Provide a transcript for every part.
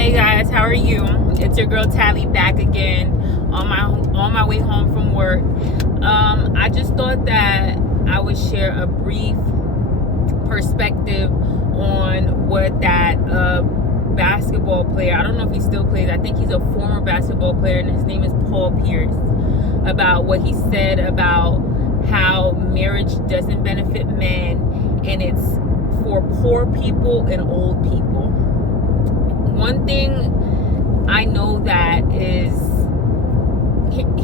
Hey guys, how are you? It's your girl Tally back again on my way home from work. I just thought that I would share a brief perspective on what that basketball player, I don't know if he still plays, I think he's a former basketball player and his name is Paul Pierce, about what he said about how marriage doesn't benefit men and it's for poor people and old people. One thing I know that is,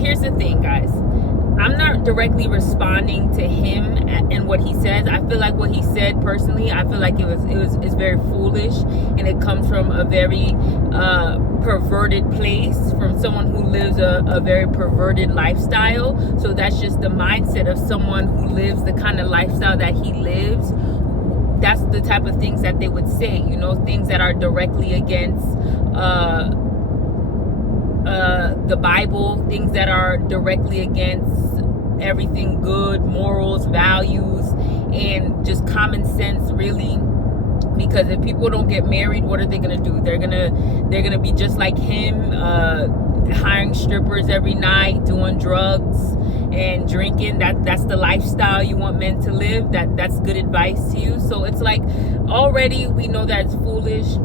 here's the thing, guys. I'm not directly responding to him and what he says. I feel like what he said personally, I feel like it's very foolish, and it comes from a very perverted place, from someone who lives a very perverted lifestyle. So that's just the mindset of someone who lives the kind of lifestyle that he lives. That's the type of things that they would say, things that are directly against the Bible, things that are directly against everything good, morals, values, and just common sense, really. Because if people don't get married, what are they gonna do? They're gonna be just like him, hiring strippers every night, doing drugs and drinking. That's the lifestyle you want men to live. That's good advice to you. So it's like, already we know that it's foolish.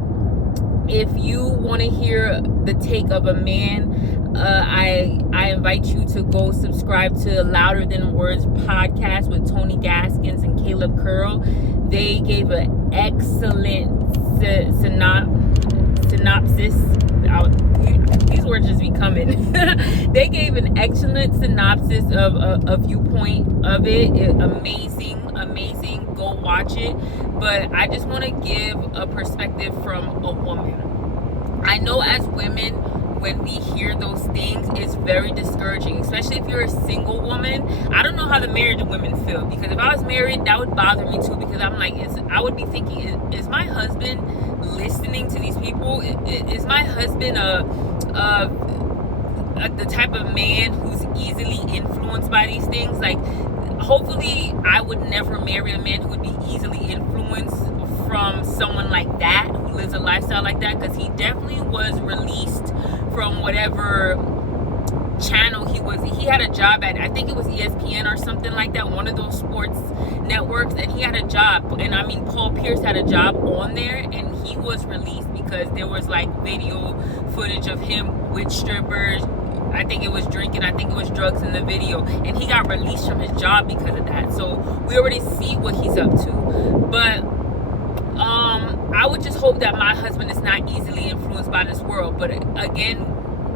If you want to hear the take of a man, I invite you to go subscribe to Louder Than Words podcast with Tony Gaskins and Caleb Curl. They gave an excellent synopsis. These words just be coming. They gave an excellent synopsis of a viewpoint of it. Amazing. Go watch it. But I just want to give a perspective from a woman. I know as women, when we hear those things, it's very discouraging, especially if you're a single woman. I don't know how the married women feel, because if I was married, that would bother me too, because I'm like, I would be thinking, is my husband listening to these people? Is my husband the type of man who's easily influenced by these things? Like, hopefully I would never marry a man who would be easily influenced from someone like that, who lives a lifestyle like that, because he definitely was released from whatever channel he had a job at. I think it was ESPN or something like that, one of those sports networks, and he had a job, and I mean Paul Pierce had a job on there, and he was released because there was like video footage of him with strippers. I think it was drinking, I think it was drugs in the video, and he got released from his job because of that. So we already see what he's up to. But I would just hope that my husband is not easily influenced by this world. But again,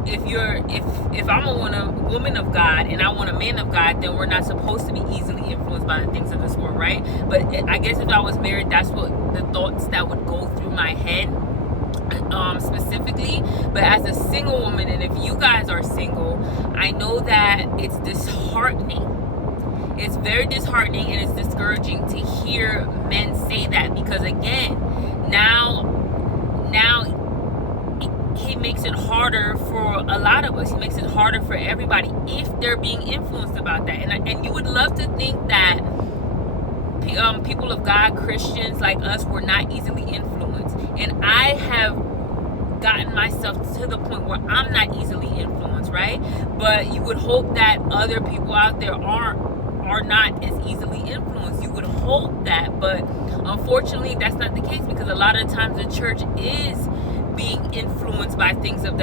if I'm a woman of God and I want a man of God, then we're not supposed to be easily influenced by the things of this world, right? But I guess if I was married, that's what the thoughts that would go through my head. Specifically. But as a single woman, and if you guys are single, I know that it's disheartening. It's very disheartening, and it's discouraging to hear men say that, because again, now he makes it harder for a lot of us. He makes it harder for everybody if they're being influenced about that. And you would love to think that people of God, Christians like us, were not easily influenced. And I have gotten myself to the point where I'm not easily influenced, right? But you would hope that other people out there are not as easily influenced. You would hope that, but unfortunately that's not the case, because a lot of times the church is being influenced by things of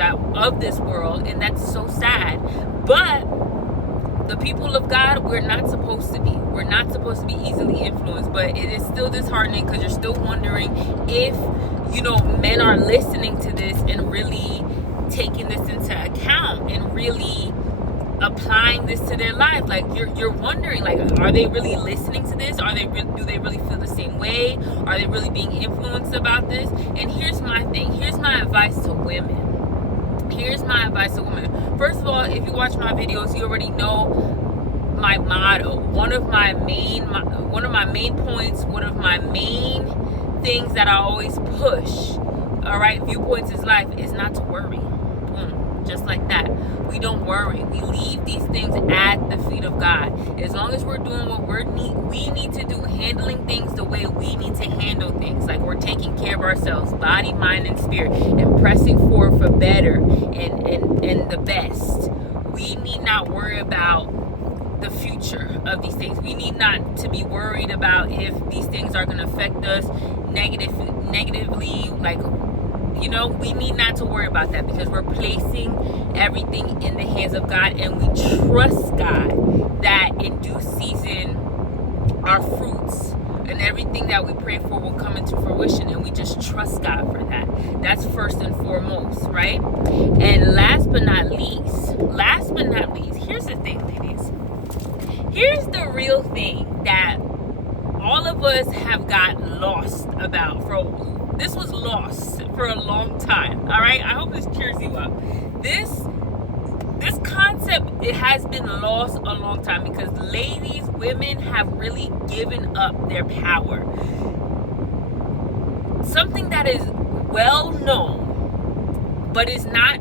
this world, and that's so sad. But the people of God, we're not supposed to be. We're not supposed to be easily influenced. But it is still disheartening, because you're still wondering if, men are listening to this and really taking this into account and really applying this to their life. Like, you're wondering, like, are they really listening to this? Do they really feel the same way? Are they really being influenced about this? And here's my thing. Here's my advice to women. First of all, if you watch my videos, you already know my motto. One of my main points, one of my main things that I always push, all right, viewpoints is life, is not to worry. Boom. just like that. We don't worry. We leave these things at the feet of God. As long as we're doing what we need to do, handling things the way we need to handle things, like we're taking care of ourselves, body, mind, and spirit, and pressing forward for better and the best. We need not worry about the future of these things. We need not to be worried about if these things are going to affect us negatively. Like, we need not to worry about that, because we're placing everything in the hands of God, and we trust God that in due season our fruits and everything that we pray for will come into fruition, and we just trust God for that. That's first and foremost, right? And last but not least, here's the thing, ladies. Here's the real thing that all of us have got lost about. This was lost for a long time, all right? I hope this cheers you up. This concept, it has been lost a long time, because ladies, women have really given up their power. Something that is well known, but it's not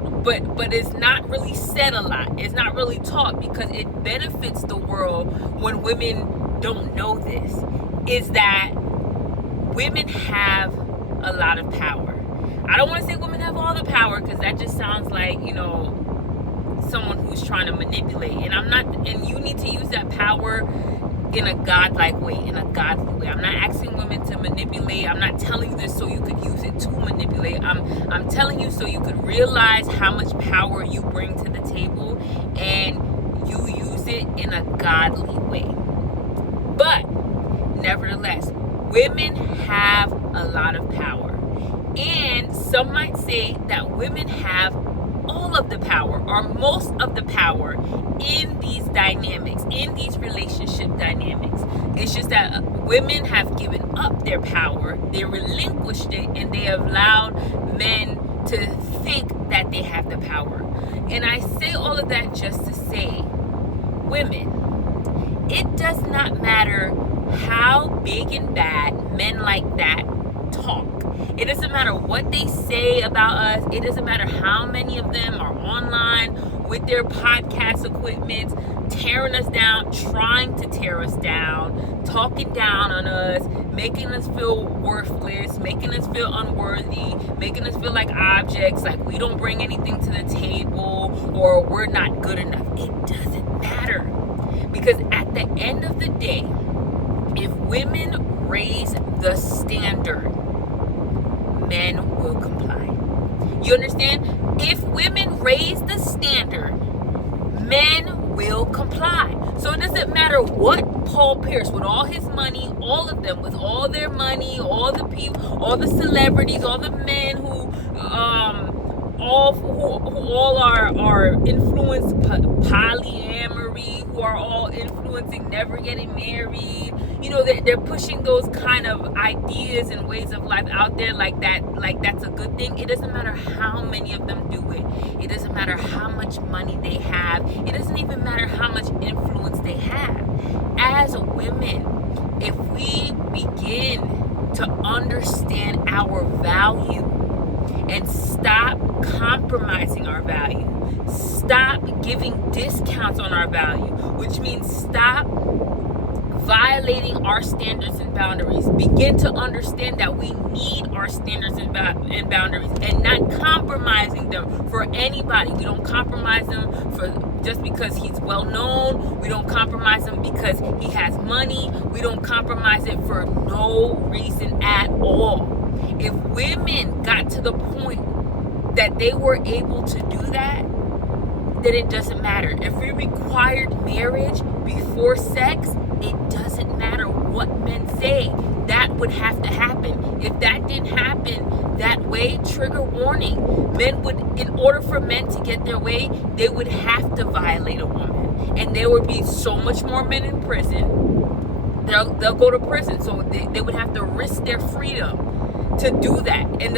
really said a lot. It's not really taught, because it benefits the world when women don't know this, is that women have a lot of power. I don't want to say women have all the power, because that just sounds like, someone who's trying to manipulate. And you need to use that power in a godlike way, in a godly way. I'm not asking women to manipulate. I'm not telling you this so you could use it to manipulate. I'm telling you so you could realize how much power you bring to the table, and you use it in a godly way. But nevertheless, women have a lot of power. And some might say that women have all of the power, or most of the power, in these dynamics, in these relationship dynamics. It's just that women have given up their power, they relinquished it, and they have allowed men to think that they have the power. And I say all of that just to say, women, it does not matter how big and bad men like that talk. It doesn't matter what they say about us. It doesn't matter how many of them are online with their podcast equipment, tearing us down, trying to tear us down, talking down on us, making us feel worthless, making us feel unworthy, making us feel like objects, like we don't bring anything to the table, or we're not good enough. It doesn't matter. Because at the end of the day, if women raise the standard, men will comply. You understand? If women raise the standard, men will comply. So it doesn't matter what Paul Pierce, with all his money, all of them, with all their money, all the people, all the celebrities, all the men who all are influenced polyamory, who are all influencing never getting married. They're pushing those kind of ideas and ways of life out there, like that's a good thing. It doesn't matter how many of them do it. It doesn't matter how much money they have. It doesn't even matter how much influence they have. As women, if we begin to understand our value and stop compromising our value, stop giving discounts on our value, which means stop violating our standards and boundaries, begin to understand that we need our standards and boundaries, and not compromising them for anybody. We don't compromise them for just because he's well known. We don't compromise him because he has money. We don't compromise it for no reason at all. If women got to the point that they were able to do that, then it doesn't matter. If we required marriage before sex, it doesn't matter what men say. That would have to happen. If that didn't happen that way, trigger warning. Men would, in order for men to get their way, they would have to violate a woman. And there would be so much more men in prison. They'll go to prison. So they would have to risk their freedom to do that. And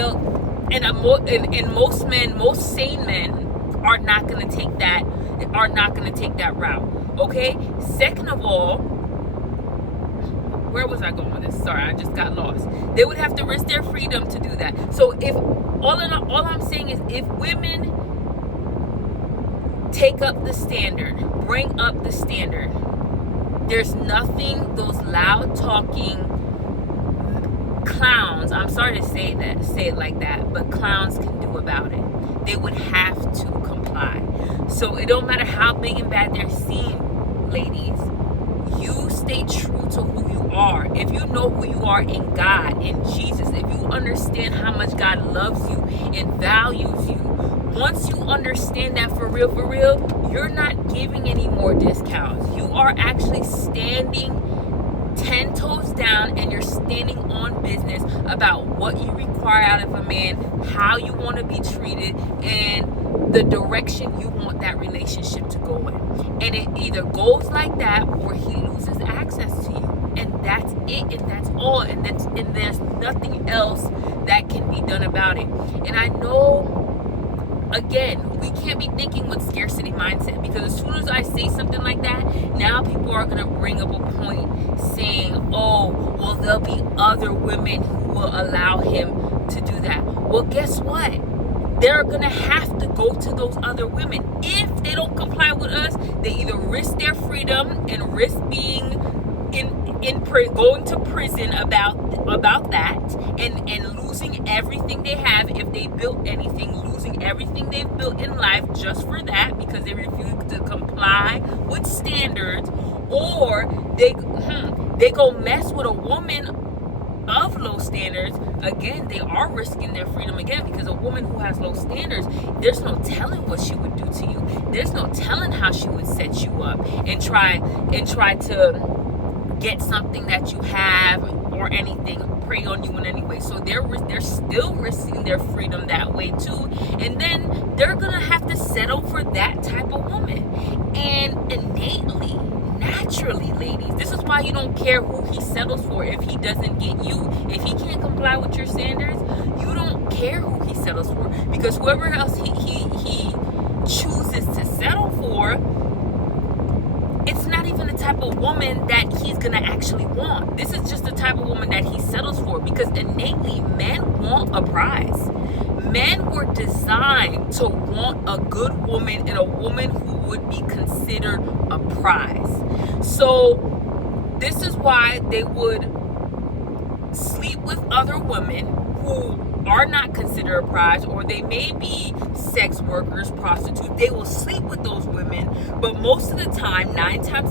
most men, most sane men, are not going to take that route. Okay? Second of all, where was I going with this? Sorry, I just got lost. They would have to risk their freedom to do that. So if all I'm saying is, if women take up the standard, bring up the standard. There's nothing those loud talking clowns, I'm sorry to say it like that, but clowns can do about it. They would have to comply. So it don't matter how big and bad they're seen, ladies. You stay true to who you are. If you know who you are in God, in Jesus, if you understand how much God loves you and values you, once you understand that for real, you're not giving any more discounts. You are actually standing 10 toes down, and you're standing on business about what you require out of a man, how you want to be treated, and the direction you want that relationship to go in. And it either goes like that or he loses access to you. And that's it, and that's all, and there's nothing else that can be done about it. And I know, again, we can't be thinking with scarcity mindset, because as soon as I say something like that, now people are going to bring up a point saying, oh, well, there'll be other women who will allow him to do that. Well, guess what? They're going to have to go to those other women. If they don't comply with us, they either risk their freedom and risk being going to prison about that, and losing everything they have if they built anything, losing everything they've built in life just for that, because they refuse to comply with standards, or they go mess with a woman of low standards. Again, they are risking their freedom again, because a woman who has low standards, there's no telling what she would do to you. There's no telling how she would set you up and try to get something that you have or anything, prey on you in any way. So they're still risking their freedom that way too, and then they're gonna have to settle for that type of woman. And innately, naturally, ladies, this is why you don't care who he settles for if he doesn't get you. If he can't comply with your standards, you don't care who he settles for, because whoever else he chooses to settle for, it's not even the type of woman that he's gonna actually want. This is just the type of woman that he settles for, because innately men want a prize. Men were designed to want a good woman, and a woman who would be considered a prize. So this is why they would sleep with other women who are not considered a prize, or they may be sex workers, prostitutes. They will sleep with those women, but most of the time, 9 times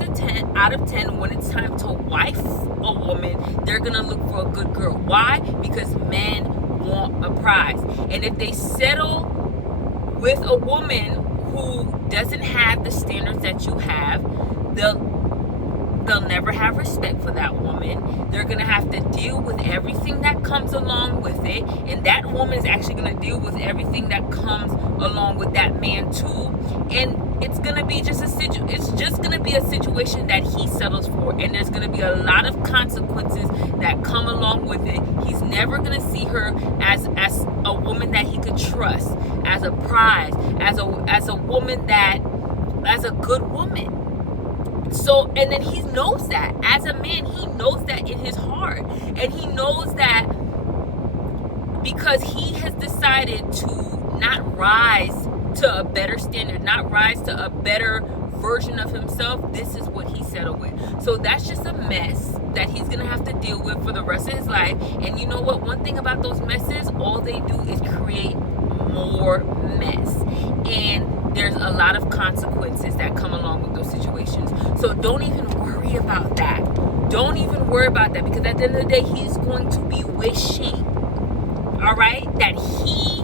out of 10, when it's time to wife a woman, they're gonna look for a good girl. Why? Because men want a prize. And if they settle with a woman who doesn't have the standards that you have, they'll never have respect for that woman. They're gonna have to deal with everything that comes along with it, and that woman is actually gonna deal with everything that comes along with that man too. And it's gonna be just gonna be a situation that he settles for, and there's gonna be a lot of consequences that come along with it. He's never gonna see her as a woman that he could trust, as a prize, as a woman that, as a good woman. So, and then he knows that as a man, he knows that in his heart, and he knows that because he has decided to not rise to a better standard, not rise to a better version of himself, this is what he settled with. So that's just a mess that he's gonna have to deal with for the rest of his life. And you know what? One thing about those messes, all they do is create more mess. And there's a lot of consequences that come along with those situations. So don't even worry about that. Don't even worry about that, because at the end of the day, he's going to be wishing, all right, that he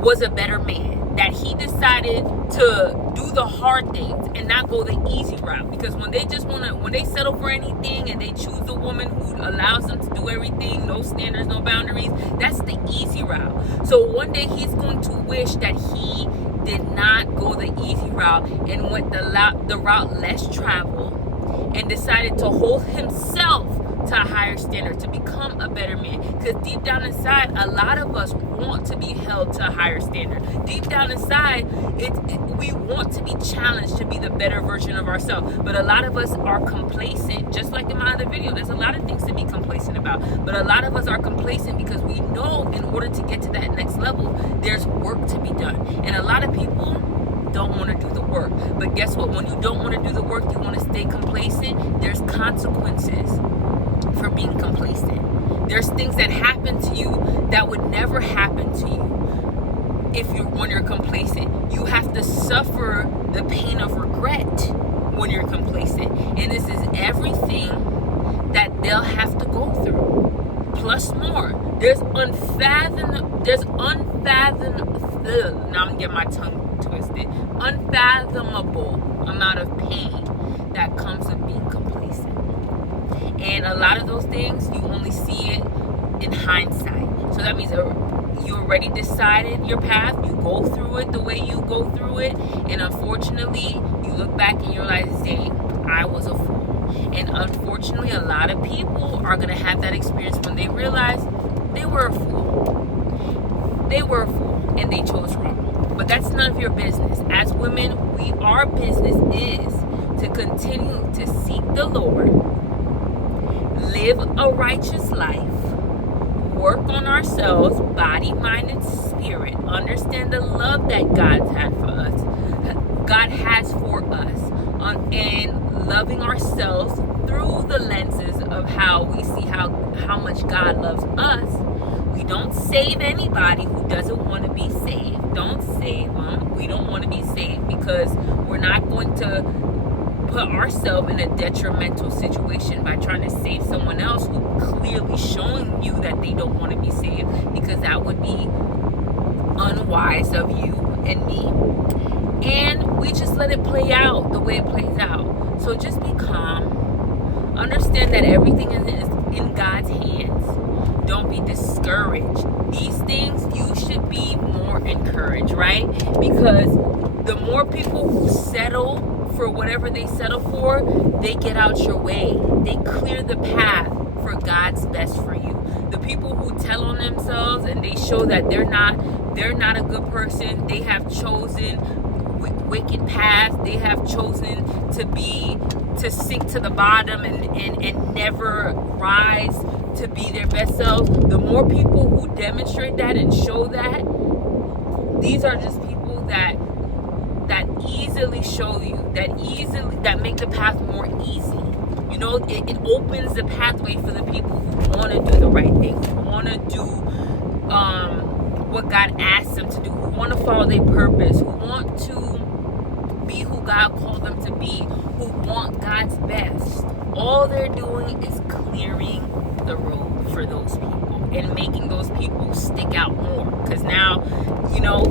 was a better man, that he decided to do the hard things and not go the easy route. Because when they settle for anything and they choose a woman who allows them to do everything, no standards, no boundaries, that's the easy route. So one day he's going to wish that he did not go the easy route and went the route less traveled, and decided to hold himself to a higher standard, to become a better man. Because deep down inside, a lot of us want to be held to a higher standard. Deep down inside, we want to be challenged to be the better version of ourselves. But a lot of us are complacent, just like in my other video. There's a lot of things to be complacent about. But a lot of us are complacent because we know in order to get to that next level, there's work to be done. And a lot of people, don't want to do the work. But guess what? When you don't want to do the work, you want to stay complacent, there's consequences for being complacent. There's things that happen to you that would never happen to you when you're complacent. You have to suffer the pain of regret when you're complacent. And this is everything that they'll have to go through. Plus more. There's now I'm getting my tongue twisted. Unfathomable amount of pain that comes with being complacent. And a lot of those things, you only see it in hindsight. So that means you already decided your path. You go through it the way you go through it. And unfortunately, you look back and you realize, dang, I was a fool. And unfortunately, a lot of people are going to have that experience when they realize they were a fool. They were a fool and they chose wrong. But that's none of your business. As women, our business is to continue to seek the Lord, live a righteous life, work on ourselves, body, mind, and spirit. Understand the love that God has for us, and loving ourselves through the lenses of how we see how much God loves us. We don't save anybody who doesn't want to be saved. Don't save them. We don't want to be saved because we're not going to put ourselves in a detrimental situation by trying to save someone else who clearly showing you that they don't want to be saved, because that would be unwise of you and me. And we just let it play out the way it plays out. So just be calm. Understand that everything is in God's hands. Don't be discouraged. These things, you should be more encouraged, right? Because the more people who settle for whatever they settle for, they get out your way. They clear the path for God's best for you. The people who tell on themselves and they show that they're not a good person, they have chosen wicked paths, they have chosen to sink to the bottom and never rise to be their best selves. The more people who demonstrate that and show that, these are just people that easily show you, that make the path more easy. You know, it opens the pathway for the people who want to do the right thing, who want to do what God asks them to do, who want to follow their purpose, who want to be who God called them to be, who want God's best. All they're doing is clearing the road for those people and making those people stick out more. Because now, you know,